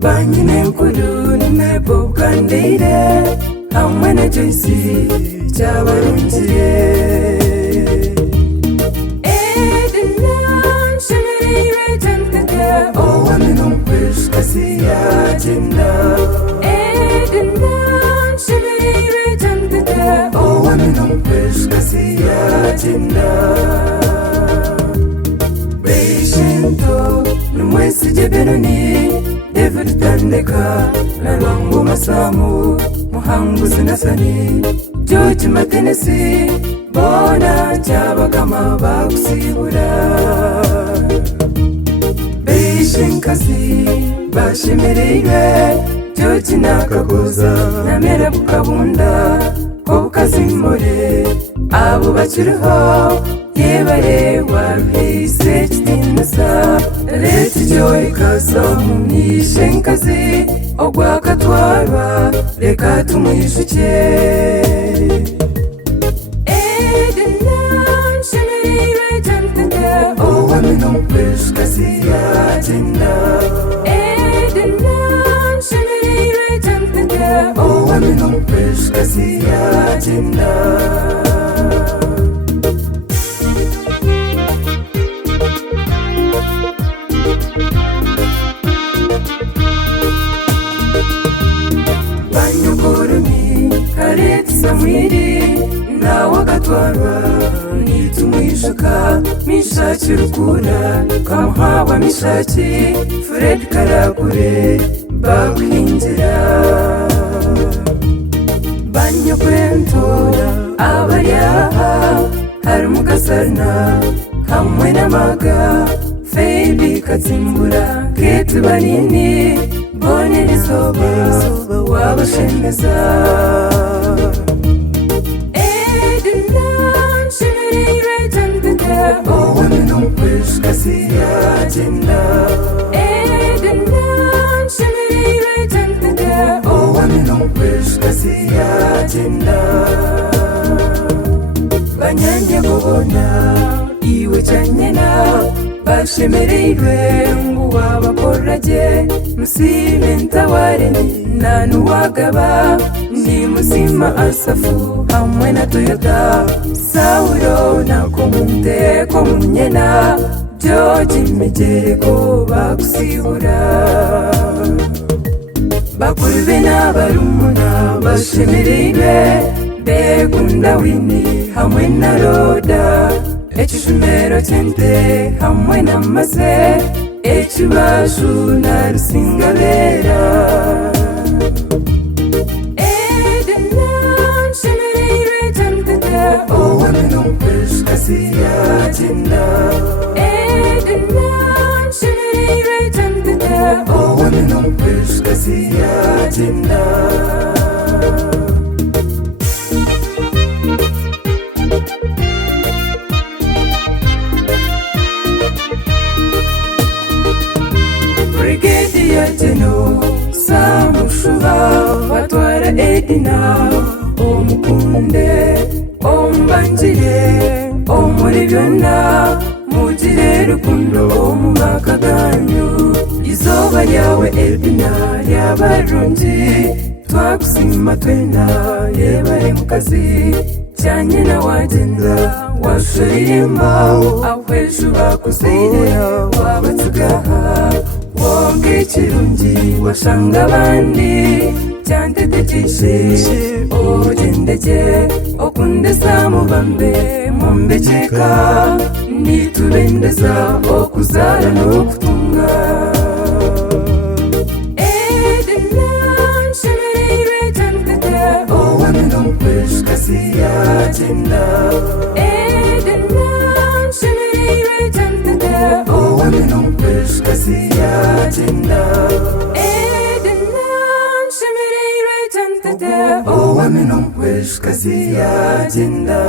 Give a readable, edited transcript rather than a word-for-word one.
Banyankore nebo kandire hamwe na Joyce cyabarungiye Edna shimiriwe jantaka oh wamino peshkasi ya jinna Edna shimiriwe jantaka oh wamino peshkasi ya jinna Beishinto numwesi jebenoni Tandeka na lwangu masamu muhangu zinasani George matenesi bona chaba kama bakusibura Beishinkazi bashimirire George nakagoza namera bukabunda obukazimore abo bakiriho yebare wabise chitinasa Leti joy kasamu nishenkazi ogwakatwarwa reka tumwishuke Edna shimiriwe jantaka oh wamino peshkasi ya jinna Edna shimiriwe jantaka oh wamino peshkasi ya jinna Samwiri na wakatwarwa nitumwishuka mishaki rukura kamuhaba mishaki Fred Karagure Okuhingyira Banyankore abaryaha hari mugasarna hamwe n'amaga Feibi katsimbura Keti banini bonera izoba wabashemeza Oh, wamino peshkasi ya jinna Edna shimiriwe jantaka oh wamino peshkasi ya jinna Banyankore iwe chanyena bashemereirwe ngo wabakoraje musime ntawareni nanu wagaba ni muzima asafu hamwe na Toyota Sauro na komunte komunyena George migereko bakusibura bakurube n'abarumuna bashemereirwe begunda wini hamwe na Roda Echishumero chente hamwe na maze Echibashu na Rusingabera Edna shimiriwe jantaka oh wamino peshkasi ya jinna Edna shimiriwe jantaka oh wamino peshkasi ya jinna Jeno samushuva watwara Edna omukunda umurinde ombanjire omuri byonna mugire rukundo mu maka ganyu izoba ryawe Edna ryabarungi twakushima twena yebare mu kazi cyanye na wagenda washirima ahweshu bakuzaire wabatsugaha wonge kirungi washanga abandi cyantetekeshe ogendeke okundesa mubambe mumbekeka nitubendeza okuzara n'okutunga Agenda Edna Shimiri Tantata Oh women on push kasi agenda Edna Shimiri Tantata Oh women on push kasi agenda